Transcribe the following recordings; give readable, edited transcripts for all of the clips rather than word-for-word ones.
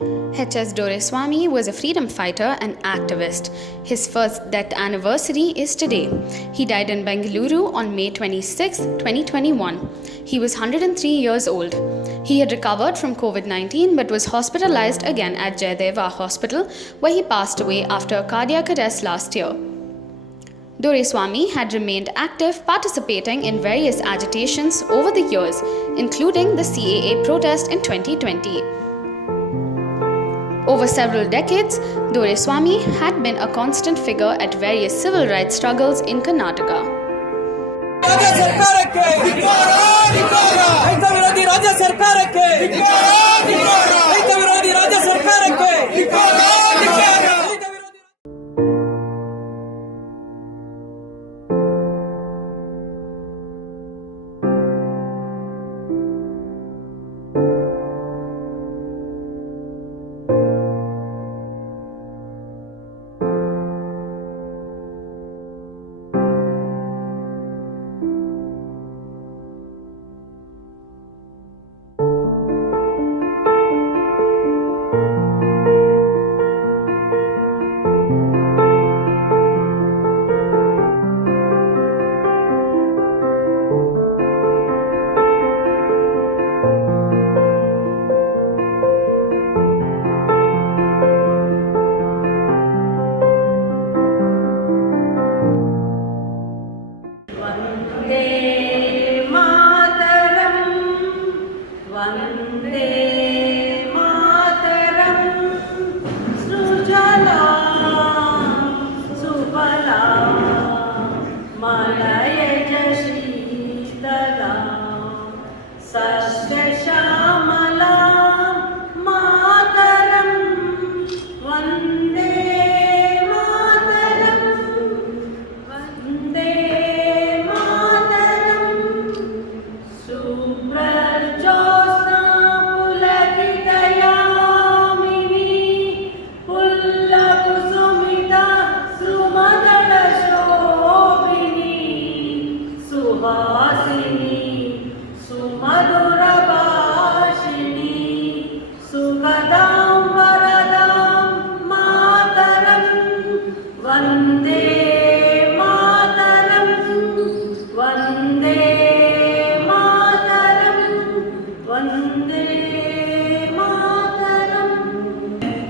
H.S. Doraiswamy was a freedom fighter and activist. His first death anniversary is today. He died in Bengaluru on May 26, 2021. He was 103 years old. He had recovered from COVID-19 but was hospitalized again at Jayadeva Hospital, where he passed away after a cardiac arrest last year. Doraiswamy had remained active, participating in various agitations over the years, including the CAA protest in 2020. Over several decades, Doraiswamy had been a constant figure at various civil rights struggles in Karnataka.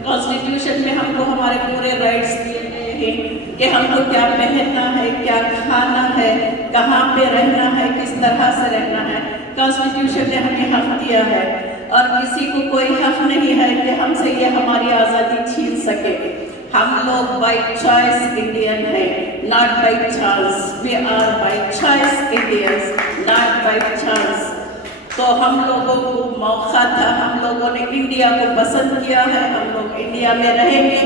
Constitution में हमको हमारे पूरे rights दिए गए हैं कि हमको क्या पहनना है, क्या खाना है, कहाँ पे रहना है, किस तरह से रहना है। कॉन्स्टिट्यूशन ने हमें हक दिया है और किसी को कोई हक नहीं है कि हमसे ये हमारी आज़ादी छीन सके। हम लोग बाय चॉइस इंडियन है, not by chance. We are by choice Indians, not by chance. तो हम लोगों को मौका था, हम लोगों ने इंडिया को पसंद किया है, हम लोग इंडिया में रहेंगे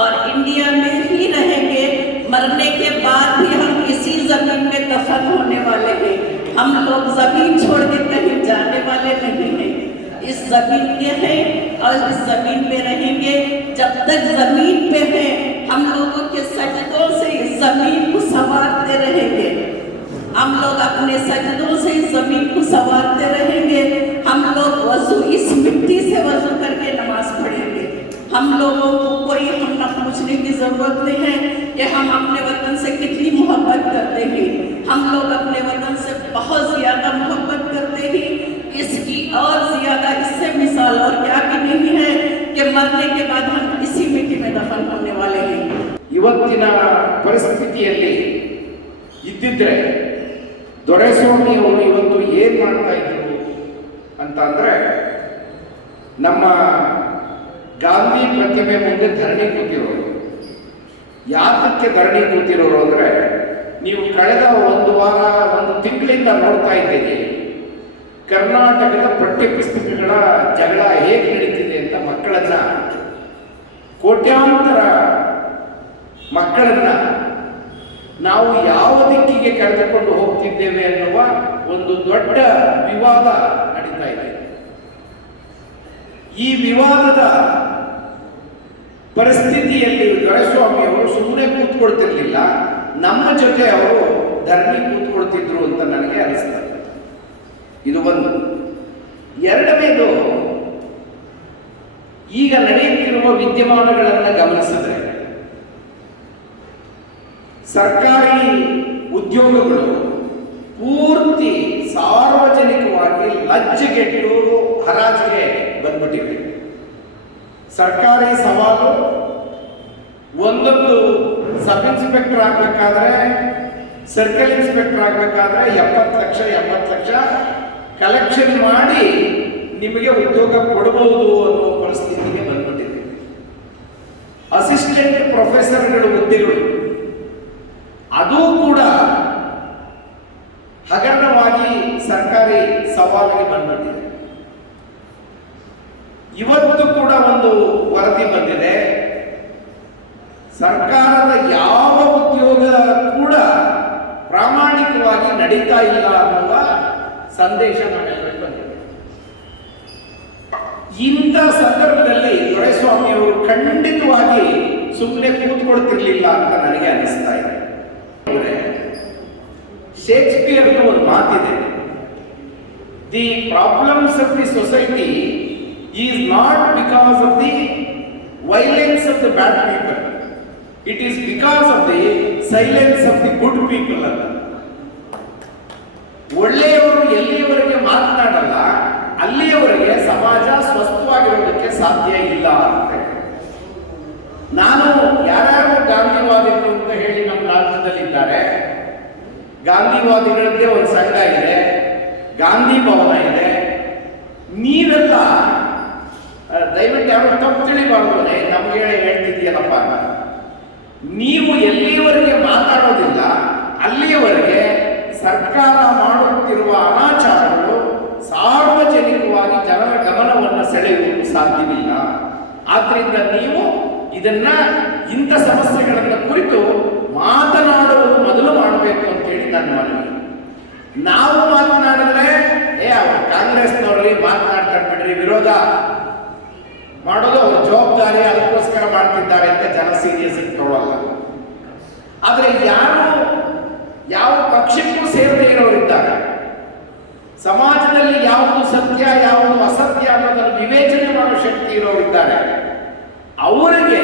और इंडिया में ही रहेंगे। मरने के बाद भी हम इसी ज़मीन में दफन होने वाले हैं। हम लोग ज़मीन छोड़ के कहीं जाने वाले नहीं हैं। इस ज़मीन पे हैं और इस ज़मीन पे रहेंगे। जब तक ज़मीन पे हैं, हम लोगों के सजदों से इस ज़मीन को संवारते रहेंगे। हम लोग अपने सजदों से इस ज़मीन को संवारते रहेंगे। हम लोग वज़ू इस मिट्टी से वज़ू करके नमाज पढ़ेंगे। हम लोगों को कोई हम न पूछने की ज़रूरत नहीं है कि हम अपने वतन से कितनी मोहब्बत करते हैं। हम लोग अपने वतन से बहुत ज़्यादा मोहब्बत करते हैं। इसकी और ज़्यादा इससे मिसाल और क्या की नहीं है कि मरने के बाद हम इसी मिट्टी में दफन होने वाले हैं। ಇವತ್ತಿನ ಪರಿಸ್ಥಿತಿಯಲ್ಲಿ ಇದ್ದಿದ್ರೆ ದೊರೆಸ್ವಾಮಿ ಅವರು ಇವತ್ತು ಏನು ಮಾಡ್ತಾ ಇದ್ರು ಅಂತ ಅಂದರೆ, ನಮ್ಮ ಗಾಂಧಿ ಪ್ರತಿಮೆ ಮುಂದೆ ಧರಣಿ ಕೂತಿರೋರು. ಯಾತಕ್ಕೆ ಧರಣಿ ಕೂತಿರೋರು ಅಂದರೆ, ನೀವು ಕಳೆದ ಒಂದು ವಾರ ಒಂದು ತಿಂಗಳಿಂದ ನೋಡ್ತಾ ಇದ್ದೀರಿ ಕರ್ನಾಟಕದ ಪಠ್ಯಪುಸ್ತಕಗಳ ಜಗಳ ಹೇಗೆ ನಡೀತಿದೆ ಅಂತ. ಮಕ್ಕಳನ್ನು, ಕೋಟ್ಯಾಂತರ ಮಕ್ಕಳನ್ನು ನಾವು ಯಾವ ದಿಕ್ಕಿಗೆ ಕರೆದುಕೊಂಡು ಹೋಗ್ತಿದ್ದೇವೆ ಅನ್ನುವ ಒಂದು ದೊಡ್ಡ ವಿವಾದ ನಡೀತಾ ಇದೆ. ಈ ವಿವಾದದ ಪರಿಸ್ಥಿತಿಯಲ್ಲಿ ದೊರೆಸ್ವಾಮಿ ಅವರು ಸುಮ್ಮನೆ ಕೂತ್ಕೊಳ್ತಿರ್ಲಿಲ್ಲ, ನಮ್ಮ ಜೊತೆ ಅವರು ಧರಣಿ ಕೂತ್ಕೊಳ್ತಿದ್ರು ಅಂತ ನನಗೆ ಅನಿಸ್ತದೆ. ಇದು ಒಂದು. ಎರಡನೇದು, ಈಗ ನಡೆಯುತ್ತಿರುವ ವಿದ್ಯಮಾನಗಳನ್ನು ಗಮನಿಸಿದ್ರೆ ಸರ್ಕಾರಿ ಉದ್ಯೋಗಗಳು ಪೂರ್ತಿ ಸಾರ್ವಜನಿಕವಾಗಿ ಲಜ್ಜೆಗೆಟ್ಟು ಹರಾಜಿಗೆ ಬಂದ್ಬಿಟ್ಟಿವೆ. ಸರ್ಕಾರಿ ಸವಾಲು ಒಂದೊಂದು ಸಬ್ ಇನ್ಸ್ಪೆಕ್ಟರ್ ಆಗಬೇಕಾದ್ರೆ, ಸರ್ಕಲ್ ಇನ್ಸ್ಪೆಕ್ಟರ್ ಆಗಬೇಕಾದ್ರೆ 70 ಲಕ್ಷ ಕಲೆಕ್ಷನ್ ಮಾಡಿ ನಿಮಗೆ ಉದ್ಯೋಗ ಕೊಡಬಹುದು ಅನ್ನೋ ಪರಿಸ್ಥಿತಿಗೆ ಬಂದ್ಬಿಟ್ಟಿದೆ. ಅಸಿಸ್ಟೆಂಟ್ ಪ್ರೊಫೆಸರ್ಗಳ ಹುದ್ದೆಗಳು ಅದು ಕೂಡ ಹಗರಣವಾಗಿ ಸರ್ಕಾರಿ ಸವಾಲಿಗೆ ಬಂದ್ಬಿಟ್ಟಿದೆ. ಇವತ್ತು ಕೂಡ ಒಂದು ವರದಿ ಬಂದಿದೆ, ಸರ್ಕಾರದ ಯಾವ ಉದ್ಯೋಗ ಕೂಡ ಪ್ರಾಮಾಣಿಕವಾಗಿ ನಡೀತಾ ಇಲ್ಲ ಅನ್ನುವ ಸಂದೇಶ ನಮ್ಮೆಲ್ಲರಿಗೂ ಬಂದಿದೆ. ಇಂಥ ಸಂದರ್ಭದಲ್ಲಿ ದೊರೆಸ್ವಾಮಿ ಅವರು ಖಂಡಿತವಾಗಿ ಸುಮ್ಮನೆ ಕೂತ್ಕೊಳ್ತಿರ್ಲಿಲ್ಲ ಅಂತ ನನಗೆ ಅನಿಸ್ತಾ ಇದೆ. ಶೇಕ್ಸ್ಪಿಯರ್ನ ಒಂದು ಮಾತಿದೆ, the problems of the society is not because of the violence of the bad people, it is because of the silence of the good people ಅಂತ. ಒಳ್ಳೆಯವರು ಎಲ್ಲಿಯವರೆಗೆ ಮಾತನಾಡಲ್ಲ ಅಲ್ಲಿಯವರೆಗೆ ಸಮಾಜ ಸ್ವಸ್ಥವಾಗಿರೋದಕ್ಕೆ ಸಾಧ್ಯ ಇಲ್ಲ ಅಂತ. ನಾನು ಯಾರ್ಯಾರು ಗಾಂಧಿವಾದಿಗಳು ಅಂತ ಹೇಳಿ ನಮ್ಮ ರಾಜ್ಯದಲ್ಲಿದ್ದಾರೆ, ಗಾಂಧಿವಾದಿಗಳದ್ದೇ ಒಂದು ಸಂಘ ಇದೆ, ಗಾಂಧಿ ಭವನ ಇದೆ. ನೀವೆಲ್ಲ ದಯವಿಟ್ಟು ಯಾರು ತಪ್ಪು ತಿಳಿಬಾರ್ದು, ನಮಗೆ ಹೇಳ್ತಿದ್ದೀಯಲ್ಲಪ್ಪ ಅಂತ. ನೀವು ಎಲ್ಲಿಯವರೆಗೆ ಮಾತಾಡೋದಿಲ್ಲ ಅಲ್ಲಿಯವರೆಗೆ ಸರ್ಕಾರ ಮಾಡುತ್ತಿರುವ ಅನಾಚಾರಗಳು ಸಾರ್ವಜನಿಕವಾಗಿ ಜನರ ಗಮನವನ್ನು ಸೆಳೆಯುವುದು ಸಾಧ್ಯವಿಲ್ಲ. ಆದ್ರಿಂದ ನೀವು ಇಂಥ ಸಮಸ್ಯೆಗಳನ್ನು ಕುರಿತು ಮಾತನಾಡುವುದು ಮೊದಲು ಮಾಡಬೇಕು ಅಂತೇಳಿ ನನ್ನ ಮನವಿ. ನಾವು ಮಾತನಾಡಿದ್ರೆ ಅವರು ಕಾಂಗ್ರೆಸ್ನವರಲ್ಲಿ ಮಾತನಾಡ್ತಾರೆ ಬಿಡ್ರಿ, ವಿರೋಧ ಮಾಡೋದು ಅವ್ರ ಜವಾಬ್ದಾರಿ, ಅದಕ್ಕೋಸ್ಕರ ಮಾಡ್ತಿದ್ದಾರೆ ಅಂತ ಜನ ಸೀರಿಯಸ್ ತಗೊಳ್ಳಲ್ಲ. ಆದ್ರೆ ಯಾವ ಪಕ್ಷಕ್ಕೂ ಸೇರದೇ ಇರೋರಿದ್ದಾರೆ, ಸಮಾಜದಲ್ಲಿ ಯಾವುದು ಸತ್ಯ ಯಾವುದು ಅಸತ್ಯ ಅನ್ನೋದನ್ನು ವಿವೇಚನೆ ಮಾಡೋ ಶಕ್ತಿ ಇರೋರಿದ್ದಾರೆ, ಅವರಿಗೆ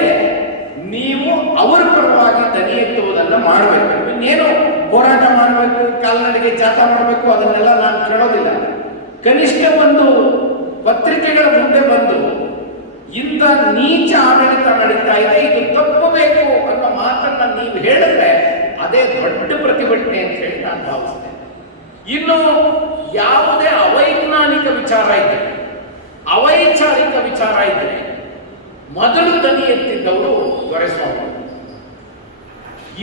ನೀವು ಅವರ ಪರವಾಗಿ ದನಿ ಎತ್ತುವುದನ್ನು ಮಾಡಬೇಕು. ಇನ್ನೇನು ಹೋರಾಟ ಮಾಡಬೇಕು, ಕಾಲ್ನಡಿಗೆ ಜಾಥಾ ಮಾಡಬೇಕು, ಅದನ್ನೆಲ್ಲ ನಾನು ಕೇಳೋದಿಲ್ಲ. ಕನಿಷ್ಠ ಒಂದು ಪತ್ರಿಕೆಗಳ ಮುಂದೆ ಬಂದು ಇಂಥ ನೀಚ ಆಡಳಿತ ನಡೀತಾ ಇದೆ, ಇದು ತಪ್ಪಬೇಕು ಅನ್ನೋ ಮಾತನ್ನ ನೀವು ಹೇಳಿದ್ರೆ ಅದೇ ದೊಡ್ಡ ಪ್ರತಿಭಟನೆ ಅಂತ ಹೇಳಿ ನಾನು ಭಾವಿಸ್ತೇನೆ. ಇನ್ನು ಯಾವುದೇ ಅವೈಜ್ಞಾನಿಕ ವಿಚಾರ ಇದ್ದರೆ, ಅವೈಚಾರಿಕ ವಿಚಾರ ಇದ್ದರೆ ಮೊದಲು ದನಿ ಎತ್ತಿದ್ದವರು ದೊರೆಸ್ವಾಮಿ.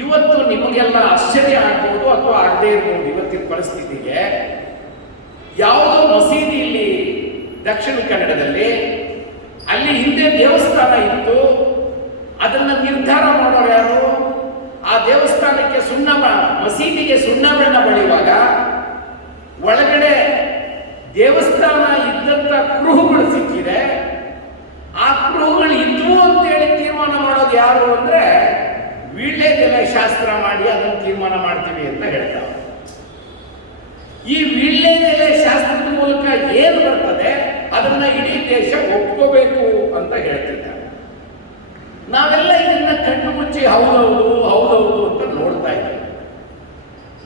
ಇವತ್ತು ನಿಮಗೆಲ್ಲ ಆಶ್ಚರ್ಯ ಆಗ್ಬೋದು ಅಥವಾ ಆಗದೇ ಇರ್ಬೋದು. ಇವತ್ತಿನ ಪರಿಸ್ಥಿತಿಗೆ ಯಾವುದೋ ಮಸೀದಿಯಲ್ಲಿ ದಕ್ಷಿಣ ಕನ್ನಡದಲ್ಲಿ ಅಲ್ಲಿ ಹಿಂದೆ ದೇವಸ್ಥಾನ ಇತ್ತು, ಅದನ್ನ ನಿರ್ಧಾರ ಮಾಡೋರು ಯಾರು? ಆ ದೇವಸ್ಥಾನಕ್ಕೆ ಮಸೀದಿಗೆ ಸುಣ್ಣ ಬಣ್ಣ ಬಳಿಯುವಾಗ ಒಳಗಡೆ ದೇವಸ್ಥಾನ ಇದ್ದಂತ ಕುರುಹುಗಳು ಸಿಕ್ಕಿದೆ. ಆ ಕುರುಹುಗಳು ಇದ್ವು ಅಂತೇಳಿ ತೀರ್ಮಾನ ಮಾಡೋದು ಯಾರು ಅಂದ್ರೆ ವೀಳ್ಯದೆಲೆ ಶಾಸ್ತ್ರ ಮಾಡಿ ಅದನ್ನು ತೀರ್ಮಾನ ಮಾಡ್ತೀವಿ ಅಂತ ಹೇಳ್ತಾರೆ. ಈ ವೀಳ್ಯದೆಲೆ ಶಾಸ್ತ್ರದ ಮೂಲಕ ಏನು ಬರ್ತದೆ ಅದನ್ನ ಇಡೀ ದೇಶ ಒಪ್ಕೋಬೇಕು ಅಂತ ಹೇಳ್ತಿದ್ದಾರೆ. ನಾವೆಲ್ಲ ಇದನ್ನ ಕಣ್ಣು ಮುಚ್ಚಿ ಹೌದೌದು ಅಂತ ನೋಡ್ತಾ ಇದ್ದೇವೆ.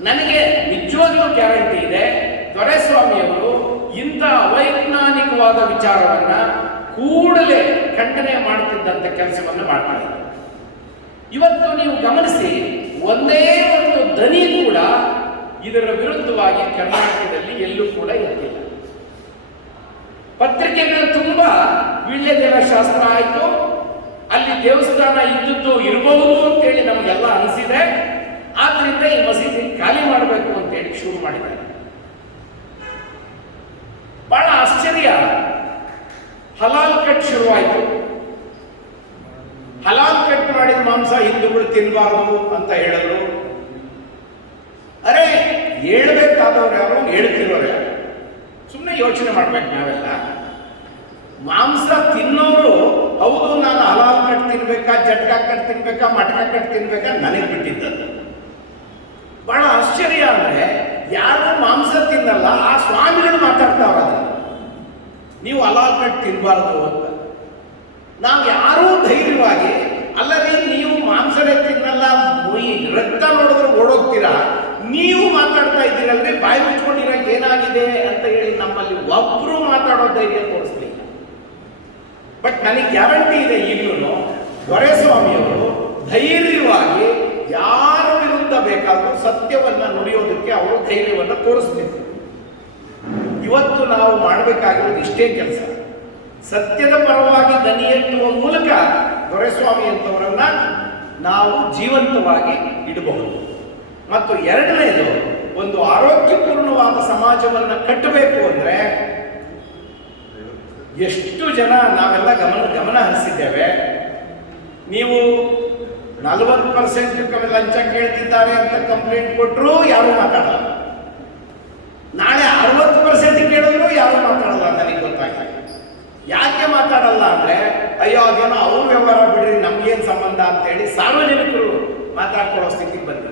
ನನಗೆ ನಿಜವಾಗ್ಲೂ ಗ್ಯಾರಂಟಿ ಇದೆ, ದೊರೆಸ್ವಾಮಿಯವರು ಇಂಥ ಅವೈಜ್ಞಾನಿಕವಾದ ವಿಚಾರವನ್ನ ಕೂಡಲೇ ಖಂಡನೆ ಮಾಡುತ್ತಿದ್ದಂಥ ಕೆಲಸವನ್ನು ಮಾಡ್ತಾ ಇದ್ದಾರೆ. ಇವತ್ತು ನೀವು ಗಮನಿಸಿ, ಒಂದೇ ಒಂದು ದನಿ ಕೂಡ ಇದರ ವಿರುದ್ಧವಾಗಿ ಕರ್ನಾಟಕದಲ್ಲಿ ಎಲ್ಲೂ ಕೂಡ ಇರಲಿಲ್ಲ. ಪತ್ರಿಕೆಗಳು ತುಂಬಾ ವೀಳ್ಯದೆಲೆ ಶಾಸ್ತ್ರ ಆಯಿತು, ಅಲ್ಲಿ ದೇವಸ್ಥಾನ ಇದ್ದದ್ದು ಇರಬಹುದು ಅಂತೇಳಿ ನಮಗೆಲ್ಲ ಅನಿಸಿದೆ. ಆದ್ರಿಂದ ಈ ಮಸೀದಿ ಖಾಲಿ ಮಾಡಬೇಕು ಅಂತೇಳಿ ಶುರು ಮಾಡಿದ್ದಾರೆ. ಬಹಳ ಆಶ್ಚರ್ಯ, ಹಲಾಲ್ ಕಟ್ ಶುರುವಾಯಿತು. ಹಲಾಲ್ ಕಟ್ ಮಾಡಿದ ಮಾಂಸ ಹಿಂದೂಗಳು ತಿನ್ನಬಾರದು ಅಂತ ಹೇಳಿದ್ರು. ಅರೆ, ಹೇಳ್ಬೇಕಾದವ್ರು ಯಾರು, ಹೇಳ್ತಿರೋರು ಯಾರು? ಸುಮ್ಮನೆ ಯೋಚನೆ ಮಾಡ್ಬೇಕು ನಾವೆಲ್ಲ. ಮಾಂಸ ತಿನ್ನೋರು ಹೌದು, ನಾನು ಹಲಾಲ್ ಕಟ್ ತಿನ್ಬೇಕಾ, ಜಟ್ಕಾ ಕಟ್ ತಿನ್ಬೇಕಾ, ಮಟಕ ಕಟ್ ತಿನ್ಬೇಕಾ ನನಗೆ ಬಿಟ್ಟಿದ್ದದ್ದು. ಬಹಳ ಆಶ್ಚರ್ಯ ಅಂದ್ರೆ, ಯಾರು ಮಾಂಸ ತಿನ್ನಲ್ಲ ಆ ಸ್ವಾಮಿಗಳು ಮಾತಾಡ್ತಾವ್ರ, ನೀವು ಹಲಾಲ್ ಕಟ್ ತಿನ್ಬಾರ್ದು ಅಂತ. ನೀವು ಮಾತಾಡ್ತಾ ಇದ್ದೀರಲ್ರಿ, ಬಾಯಿ ಮುಚ್ಕೊಂಡಿರಕ್ಕೆ ಏನಾಗಿದೆ ಅಂತ ಹೇಳಿ ನಮ್ಮಲ್ಲಿ ಒಬ್ಬರು ಮಾತಾಡೋ ಧೈರ್ಯ ತೋರಿಸ್ಲಿಲ್ಲ. ಬಟ್ ನನಗೆ ಗ್ಯಾರಂಟಿ ಇದೆ, ಈಗಲೂ ದೊರೆಸ್ವಾಮಿಯವರು ಧೈರ್ಯವಾಗಿ ಯಾರ ವಿರುದ್ಧ ಬೇಕಾದರೂ ಸತ್ಯವನ್ನ ನುಡಿಯೋದಕ್ಕೆ ಅವರು ಧೈರ್ಯವನ್ನು ತೋರಿಸ್ಬೇಕು. ಇವತ್ತು ನಾವು ಮಾಡಬೇಕಾಗಿರೋದು ಇಷ್ಟೇ ಕೆಲಸ, ಸತ್ಯದ ಪರವಾಗಿ ದನಿ ಎತ್ತುವ ಮೂಲಕ ದೊರೆಸ್ವಾಮಿ ಅಂತವರನ್ನ ನಾವು ಜೀವಂತವಾಗಿ ಇಡಬಹುದು. ಮತ್ತು ಎರಡನೇದು, ಒಂದು ಆರೋಗ್ಯಪೂರ್ಣವಾದ ಸಮಾಜವನ್ನು ಕಟ್ಟಬೇಕು ಅಂದರೆ ಎಷ್ಟು ಜನ ನಾವೆಲ್ಲ ಗಮನ ಹರಿಸಿದ್ದೇವೆ. ನೀವು 40% ಲಂಚ ಕೇಳ್ತಿದ್ದಾರೆ ಅಂತ ಕಂಪ್ಲೇಂಟ್ ಕೊಟ್ಟರು ಯಾರು ಮಾತಾಡಲ್ಲ, ನಾಳೆ 60% ಕೇಳಿದ್ರು ಯಾರು ಮಾತಾಡಲ್ಲ. ನನಗೆ ಗೊತ್ತಾಗಿದೆ ಯಾಕೆ ಮಾತಾಡಲ್ಲ ಅಂದ್ರೆ, ಅಯ್ಯೋ ಅದೇನೋ ಅವ್ರ ವ್ಯವಹಾರ ಬಿಡ್ರಿ, ನಮ್ಗೇನು ಸಂಬಂಧ ಅಂತೇಳಿ ಸಾರ್ವಜನಿಕರು ಮಾತಾಡ್ಕೊಳ್ಳೋ ಸ್ಥಿತಿಗೆ ಬಂದಿದೆ.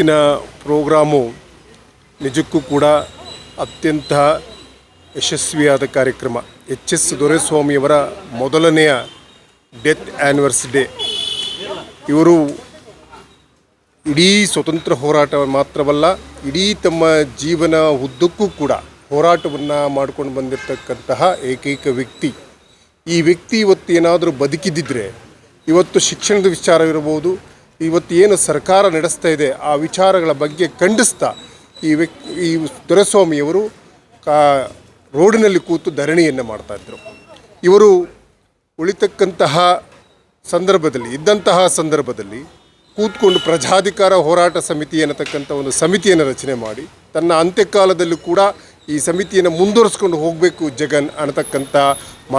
ಇವತ್ತಿನ ಪ್ರೋಗ್ರಾಮು ನಿಜಕ್ಕೂ ಕೂಡ ಅತ್ಯಂತ ಯಶಸ್ವಿಯಾದ ಕಾರ್ಯಕ್ರಮ. ಎಚ್ ಎಸ್ ದೊರೆಸ್ವಾಮಿಯವರ ಮೊದಲನೆಯ ಡೆತ್ ಆ್ಯನಿವರ್ಸರಿ ಡೇ. ಇವರು ಇಡೀ ಸ್ವತಂತ್ರ ಹೋರಾಟ ಮಾತ್ರವಲ್ಲ, ಇಡೀ ತಮ್ಮ ಜೀವನ ಉದ್ದಕ್ಕೂ ಕೂಡ ಹೋರಾಟವನ್ನು ಮಾಡ್ಕೊಂಡು ಬಂದಿರತಕ್ಕಂತಹ ಏಕೈಕ ವ್ಯಕ್ತಿ. ಈ ವ್ಯಕ್ತಿ ಇವತ್ತು ಏನಾದರೂ ಬದುಕಿದ್ದಿದ್ರೆ ಇವತ್ತು ಶಿಕ್ಷಣದ ವಿಚಾರವಿರಬಹುದು, ಇವತ್ತು ಏನು ಸರ್ಕಾರ ನಡೆಸ್ತಾ ಇದೆ ಆ ವಿಚಾರಗಳ ಬಗ್ಗೆ ಖಂಡಿಸ್ತಾ ಈ ದೊರೆಸ್ವಾಮಿಯವರು ರೋಡಿನಲ್ಲಿ ಕೂತು ಧರಣಿಯನ್ನು ಮಾಡ್ತಾಯಿದ್ರು. ಇವರು ಉಳಿತಕ್ಕಂತಹ ಸಂದರ್ಭದಲ್ಲಿ ಕೂತ್ಕೊಂಡು ಪ್ರಜಾಧಿಕಾರ ಹೋರಾಟ ಸಮಿತಿ ಅನ್ನತಕ್ಕಂಥ ಒಂದು ಸಮಿತಿಯನ್ನು ರಚನೆ ಮಾಡಿ ತನ್ನ ಅಂತ್ಯಕಾಲದಲ್ಲೂ ಕೂಡ ಈ ಸಮಿತಿಯನ್ನು ಮುಂದುವರಿಸ್ಕೊಂಡು ಹೋಗಬೇಕು ಜಗನ್ ಅನ್ನತಕ್ಕಂಥ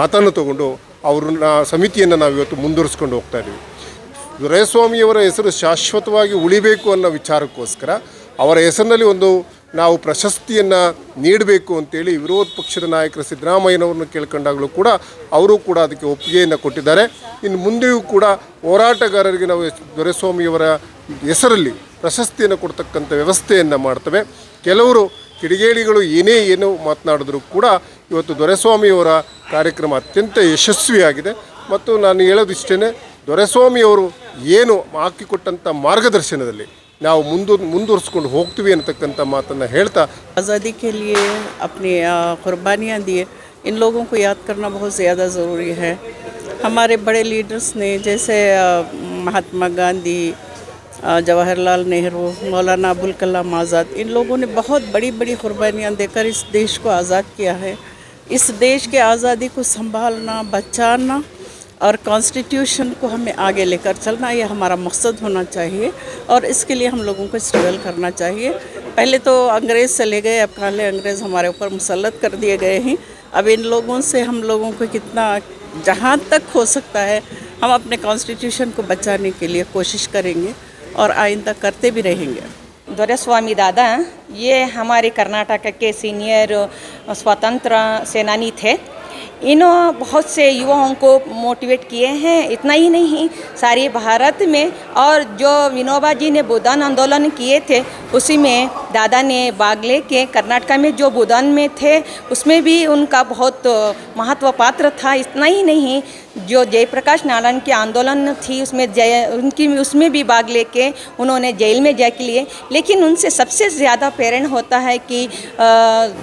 ಮಾತನ್ನು ತಗೊಂಡು ಅವ್ರನ್ನ ಸಮಿತಿಯನ್ನು ನಾವು ಇವತ್ತು ಮುಂದುವರಿಸ್ಕೊಂಡು ಹೋಗ್ತಾ ಇದ್ದೀವಿ. ದೊರೆಸ್ವಾಮಿಯವರ ಹೆಸರು ಶಾಶ್ವತವಾಗಿ ಉಳಿಬೇಕು ಅನ್ನೋ ವಿಚಾರಕ್ಕೋಸ್ಕರ ಅವರ ಹೆಸರಿನಲ್ಲಿ ಒಂದು ನಾವು ಪ್ರಶಸ್ತಿಯನ್ನು ನೀಡಬೇಕು ಅಂತೇಳಿ ವಿರೋಧ ಪಕ್ಷದ ನಾಯಕರು ಸಿದ್ದರಾಮಯ್ಯನವ್ರನ್ನ ಕೇಳ್ಕೊಂಡಾಗಲೂ ಕೂಡ ಅವರು ಕೂಡ ಅದಕ್ಕೆ ಒಪ್ಪಿಗೆಯನ್ನು ಕೊಟ್ಟಿದ್ದಾರೆ. ಇನ್ನು ಮುಂದೆಯೂ ಕೂಡ ಹೋರಾಟಗಾರರಿಗೆ ನಾವು ದೊರೆಸ್ವಾಮಿಯವರ ಹೆಸರಲ್ಲಿ ಪ್ರಶಸ್ತಿಯನ್ನು ಕೊಡ್ತಕ್ಕಂಥ ವ್ಯವಸ್ಥೆಯನ್ನು ಮಾಡ್ತವೆ. ಕೆಲವರು ಕಿಡಿಗೇಡಿಗಳು ಏನೋ ಮಾತನಾಡಿದ್ರು ಕೂಡ ಇವತ್ತು ದೊರೆಸ್ವಾಮಿಯವರ ಕಾರ್ಯಕ್ರಮ ಅತ್ಯಂತ ಯಶಸ್ವಿಯಾಗಿದೆ. ಮತ್ತು ನಾನು ಹೇಳೋದಿಷ್ಟೇ, ದೊರೆಸ್ವಾಮಿಯವರು ಏನು ಹಾಕಿಕೊಟ್ಟಂಥ ಮಾರ್ಗದರ್ಶನದಲ್ಲಿ ನಾವು ಮುಂದುವರಿಸ್ಕೊಂಡು ಹೋಗ್ತೀವಿ ಅನ್ನತಕ್ಕಂಥ ಮಾತನ್ನು ಹೇಳ್ತಾ, आज़ादी के लिए अपनी कुर्बानियाँ दिए, इन लोगों को याद करना बहुत ज़्यादा ज़रूरी है. हमारे बड़े लीडर्स ने, जैसे महात्मा गांधी, जवाहरलाल नेहरू, मौलाना अबुल कलाम आज़ाद, इन लोगों ने बहुत बड़ी बड़ी कुर्बानियाँ देकर इस देश को आज़ाद किया है. इस देश के आज़ादी को संभालना, बचाना और कॉन्स्टिट्यूशन को हमें आगे लेकर चलना, ये हमारा मकसद होना चाहिए और इसके लिए हम लोगों को स्ट्रगल करना चाहिए। पहले तो अंग्रेज़ चले गए, अब काले अंग्रेज़ हमारे ऊपर मुसल्लत कर दिए गए हैं। अब इन लोगों से हम लोगों को कितना, जहाँ तक हो सकता है हम अपने कॉन्स्टिट्यूशन को बचाने के लिए कोशिश करेंगे और आइंदा करते भी रहेंगे। दौरेस्वामी दादा ये हमारे कर्नाटक के सीनियर स्वतंत्र सेनानी थे। इन्होंने बहुत से युवाओं को मोटिवेट किए हैं। इतना ही नहीं, सारे भारत में और जो विनोबा जी ने बुदान आंदोलन किए थे उसी में दादा ने भाग लेके कर्नाटक में जो बुदान में थे उसमें भी उनका बहुत महत्व पात्र था। इतना ही नहीं, जो जयप्रकाश नारायण की आंदोलन थी उसमें भी भाग लेके उन्होंने जेल में जाके लिए। लेकिन उनसे सबसे ज़्यादा प्रेरणा होता है कि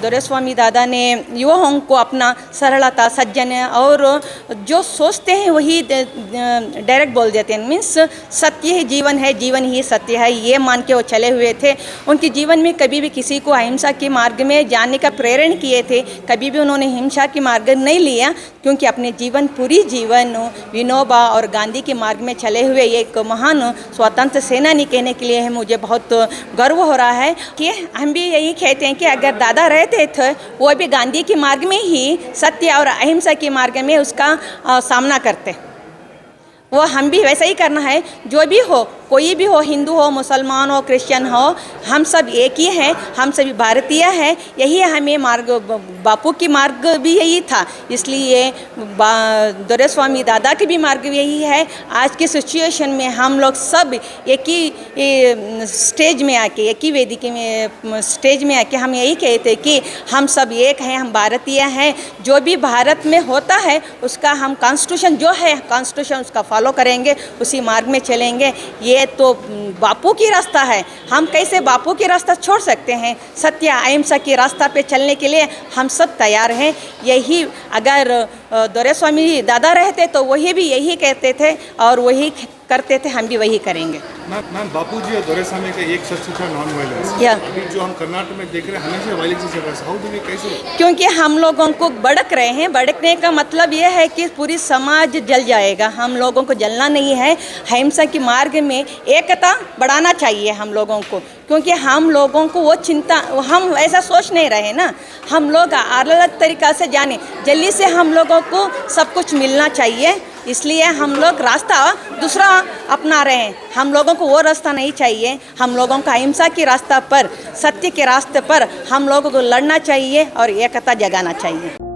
दौरेस्वामी दादा ने युवाओं को अपना सरलता, सज्जन और जो सोचते हैं वही डायरेक्ट बोल देते हैं। मीन्स सत्य ही जीवन है, जीवन ही सत्य है, ये मान के वो चले हुए थे। उनके जीवन में कभी भी किसी को अहिंसा के मार्ग में जाने का प्रेरणा किए थे। कभी भी उन्होंने हिंसा के मार्ग नहीं लिया, क्योंकि अपने पूरी जीवन विनोबा और गांधी के मार्ग में चले हुए एक महान स्वतंत्र सेनानी कहने के लिए मुझे बहुत गर्व हो रहा है कि हम भी यही कहते हैं कि अगर दादा रहते थे वो भी गांधी के मार्ग में ही सत्य और अहिंसा के मार्ग में उसका सामना करते। वो हम भी वैसा ही करना है। जो भी हो, कोई भी हो, हिंदू हो, मुसलमान हो, क्रिश्चियन हो, हम सब एक ही हैं, हम सभी भारतीय हैं। यही हमें मार्ग, बापू की मार्ग भी यही था, इसलिए दौरेस्वामी दादा की भी मार्ग यही है। आज की सिचुएशन में हम लोग सब एक ही स्टेज में आके, एक ही वेदिका में स्टेज में आके हम यही कहते हैं कि हम सब एक हैं, हम भारतीय हैं। जो भी भारत में होता है उसका हम कॉन्स्टिट्यूशन जो है, कॉन्स्टिट्यूशन उसका फॉलो करेंगे, उसी मार्ग में चलेंगे। ये तो बापू की रास्ता है, हम कैसे बापू की रास्ता छोड़ सकते हैं। सत्य अहिंसा की रास्ता पे चलने के लिए हम सब तैयार हैं। यही अगर दौरेस्वामी दादा रहते तो वही भी यही कहते थे और वही करते थे, हम भी वही करेंगे। मैम, बापू जी और दौरेस्वामी का एक शब्द था नॉन वायलेंस। अभी जो हम कर्नाटक में देख रहे हैं हमेशा वायलेंस ही चल रहा है। हाउ डू वी, कैसे? क्योंकि हम लोगों को भड़क रहे हैं। भड़कने का मतलब ये है कि पूरी समाज जल जाएगा। हम लोगों को जलना नहीं है। अहिंसा के मार्ग में एकता बढ़ाना चाहिए हम लोगों को, क्योंकि हम लोगों को वो चिंता, हम ऐसा सोच नहीं रहे ना। हम लोग अलग तरीक़ा से जाने, जल्दी से हम लोगों को सब कुछ मिलना चाहिए, इसलिए हम लोग रास्ता दूसरा अपना रहे हैं। हम लोगों को वो रास्ता नहीं चाहिए। हम लोगों को अहिंसा के रास्ता पर, सत्य के रास्ते पर हम लोगों को लड़ना चाहिए और एकता जगाना चाहिए।